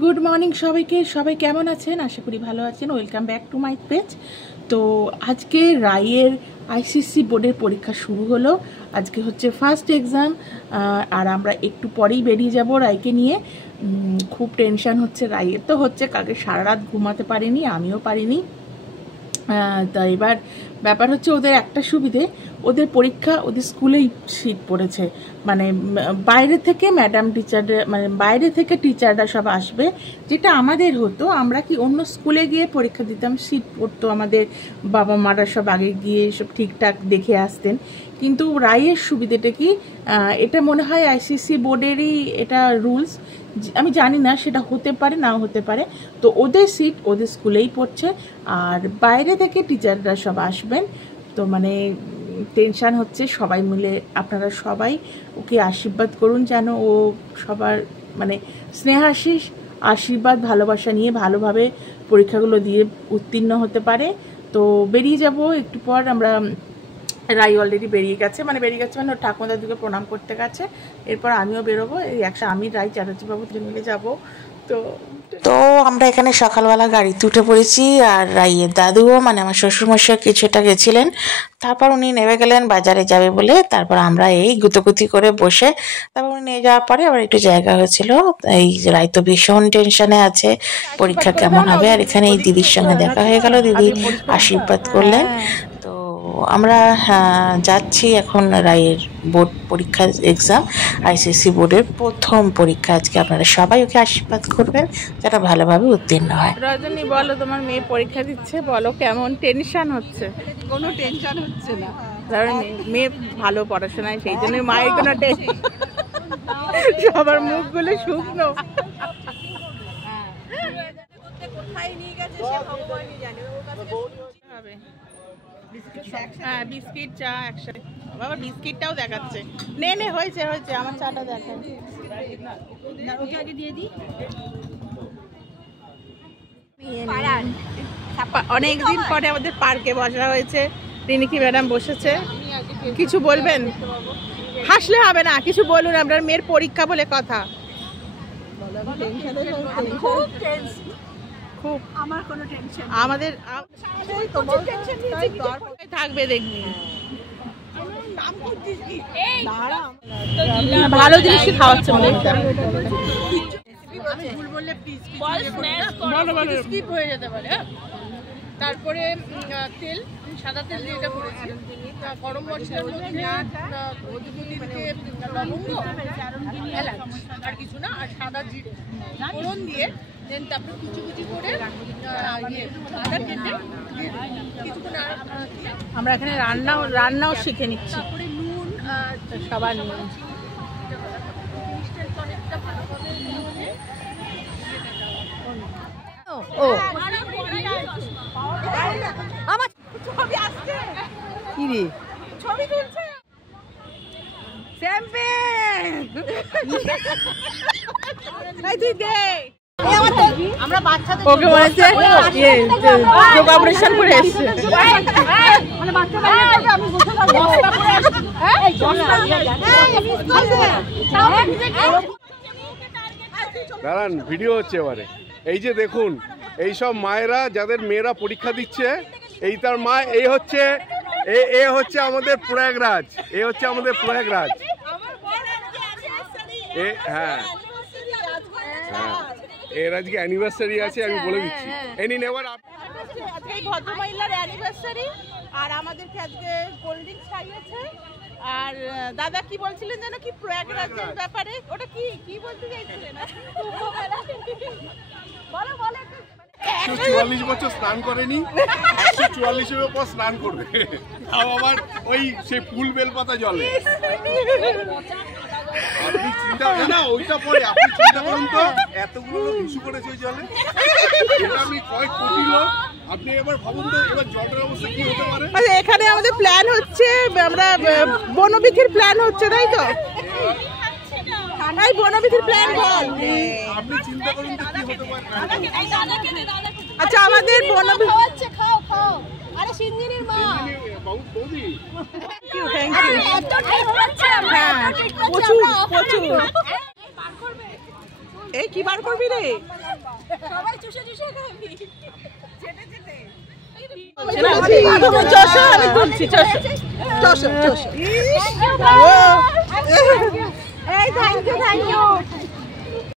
Good morning সবাইকে। সবাই কেমন আছেন? আশা করি ভালো আছেন। Welcome back to my page. তো আজকে রায়ের আইসিএসসি বোর্ডের পরীক্ষা শুরু হলো। আজকে হচ্ছে ফার্স্ট এক্সাম, আর আমরা একটু পরেই বেরিয়ে যাব রায়কে নিয়ে। খুব টেনশান হচ্ছে রায়ের, তো হচ্ছে কালকে সারা রাত ঘুমাতে পারিনি, আমিও পারিনি। তা এবার ব্যাপার হচ্ছে ওদের একটা সুবিধে, ওদের পরীক্ষা ওদের স্কুলেই সিট পড়েছে, মানে বাইরে থেকে ম্যাডাম টিচাররা, মানে বাইরে থেকে টিচাররা সব আসবে। যেটা আমাদের হতো, আমরা কি অন্য স্কুলে গিয়ে পরীক্ষা দিতাম, সিট পড়তো আমাদের, বাবা মারা সব আগে গিয়ে সব ঠিকঠাক দেখে আসতেন। কিন্তু রায়ের সুবিধেটা কি, এটা মনে হয় আইসিএসসি বোর্ডেরই এটা রুলস, আমি জানি না, সেটা হতে পারে নাও হতে পারে। তো ওদের সিট ওদের স্কুলেই পড়ছে, আর বাইরে থেকে টিচাররা সব আসবেন। তো মানে টেনশান হচ্ছে, সবাই মিলে আপনারা সবাই ওকে আশীর্বাদ করুন যেন ও সবার মানে স্নেহাশিস আশীর্বাদ ভালোবাসা নিয়ে ভালোভাবে পরীক্ষাগুলো দিয়ে উত্তীর্ণ হতে পারে। তো বেরিয়ে যাব একটু পর। আমরা রাই অলরেডি বেরিয়ে গেছে মানে ওর ঠাকুমা দাদুকে প্রণাম করতে গেছে। এরপর আমিও বেরোবো, এই একসাথে আমি রাই চ্যাটার্জি বাবু মিলে যাবো। তো আমরা এখানে সকালবেলা গাড়িতে উঠে পড়েছি, আর রাইয়ের দাদুও মানে আমার শ্বশুরমশাই কিছুটা গেছিলেন, তারপর উনি নেমে গেলেন বাজারে যাবে বলে। তারপর আমরা এই গুতোগুতি করে বসে, তারপর উনি নিয়ে যাওয়ার পরে আবার একটু জায়গা হয়েছিল। এই রাই তো ভীষণ টেনশনে আছে পরীক্ষা কেমন হবে, আর এখানে এই দিদির সঙ্গে দেখা হয়ে গেল, দিদি আশীর্বাদ করলেন। তো আমরা যাচ্ছি এখন রায়ের বোর্ড পরীক্ষা এক্সাম, আইসিএসসি বোর্ডের প্রথম পরীক্ষা আজকে। আপনারা সবাই ওকে আশীর্বাদ করবেন যারা ভালোভাবে উত্তীর্ণ হয়। রজনী বলো, তোমার মেয়ে পরীক্ষা দিচ্ছে, বলো কেমন টেনশন হচ্ছে? কোনো টেনশন হচ্ছে না, কারণ মেয়ে ভালো পড়াশোনায়, সেই জন্য মায়ের কোনো টেনশন, সবার মুখগুলো শুকনো। কোথায় নিয়ে গেছে সে ভগবানই জানে। ওর কাছে হবে হ্যাঁ, বিস্কিট চা একসাথে। বাবা বিস্কিটটাও দেখাচ্ছে, নে হয়েছে আমার চাটা দেখান, ওকে আগে দিয়ে দিই। অনেকদিন পরে আমাদের পার্কে বসা হয়েছে, রিনিকি ম্যাডাম বসেছে। কিছু বলবেন? হাসলে হবে না, কিছু বলুন। আপনার মেয়ের পরীক্ষা বলে কথা। খুব আমার কোনো টেনশন, আমাদের থাকবে, দেখবি ভালো জিনিসই খাওয়াচ্ছে মনে হচ্ছে। ভুল বললে স্কিপ হয়ে যেতে পারে। তারপরে তেল, সাদা তেল দিয়ে এটা করেছি, গরম মশলার মধ্যে লবঙ্গ, এলাচ, আর কিছু না, আর সাদা জিরে ফোড়ন দিয়ে দেন তারপরে কুচি করে আদা কেটে কিছুক্ষণ আমরা এখানে রান্নাও শিখে নিচ্ছি। তারপরে নুন সবার নুন ও আমার ছবি আসছে কি রে, ছবি তুলছে চ্যাম্পিয়ন। তুই দে, আমরা বাচ্চাদের ওকে বলেছে যোগ অপারেশন করে এসেছে। মানে বাচ্চাদের আমি বসে থাকবো, দাঁড়ান ভিডিও হচ্ছে এবারে। এই যে দেখুন, এই সব মায়েরা যাদের মেয়েরা পরীক্ষা দিচ্ছে, এই তার মা, এই হচ্ছে এ হচ্ছে আমাদের প্রয়াগরাজ, হ্যাঁ এর আজকে অ্যানিভার্সারি আছে, আমি বলে দিচ্ছি। এনি নেভার এই ভদ্রমহিলার অ্যানিভার্সারি, আর আমাদেরকে আজকে কোল্ড ড্রিঙ্কস খাইয়েছে। আর দাদা কি বলছিলেন যেন, কি প্রয়াগরাজের ব্যাপারে, ওটা কি বলতে চাইছিলেন? বলো 144 বছর স্নান করেনি, 144 পর স্নান করবে, তাও আবার ওই সে ফুল বেলপাতা জলে। আপনি চিন্তা না, ওইটা পরে আপনি চিন্তা করুন তো, এতগুলো লোক ইস্যু করেছে ওই জলে, এটা আমি কয়েক কোটি লোক। আপনি এবার ভাবুন তো, এবার জলের অবস্থা কি হতে পারে। এখানে আমাদের প্ল্যান হচ্ছে, আমরা বনবিথির প্ল্যান হচ্ছে, তাই তো? বনবিথির প্ল্যান বল, আপনি চিন্তা করুন তো কি হতে পারে। আচ্ছা আমাদের বনবিথি আরে সিঞ্জিনির মা বাবু বৌদি থ্যাংক ইউ এত ঠিক হচ্ছে হ্যাঁ প্রচুর বার করবে এই কি বার করবি রে সবাই চুষে চুষে খাবি চেটে চেটে আমি তুলছি এই থ্যাংক ইউ